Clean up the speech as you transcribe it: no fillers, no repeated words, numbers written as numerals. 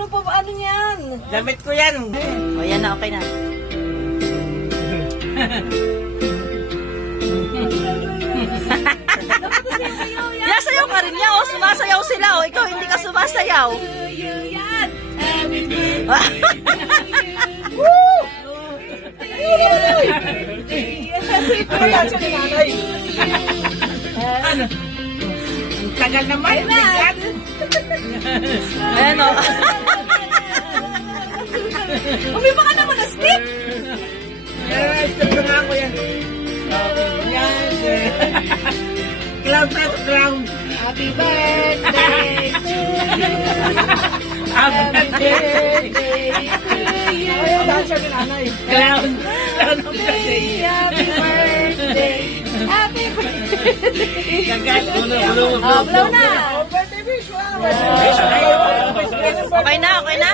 ano pa ba? Ano yan? Damit ko yan. O, yan na, okay na. Yasayaw ka rin niya, oh. Sumasayaw sila, oh. Ikaw hindi ka sumasayaw. Yan! Woo! Kaya siya ni nanay. Ano? Ang tagal naman. Bigat. Ayan, oh. Umiba ka naman na skip! Step na nga ako yan. Yan. Clown tayo, clown. Happy birthday to you! Happy birthday. Ayaw dahil siya ni nanay. Clown. Clown of the day. Happy birthday! Happy birthday! Gagal. Oh, blow na! Birthday visual. Okay na, okay na.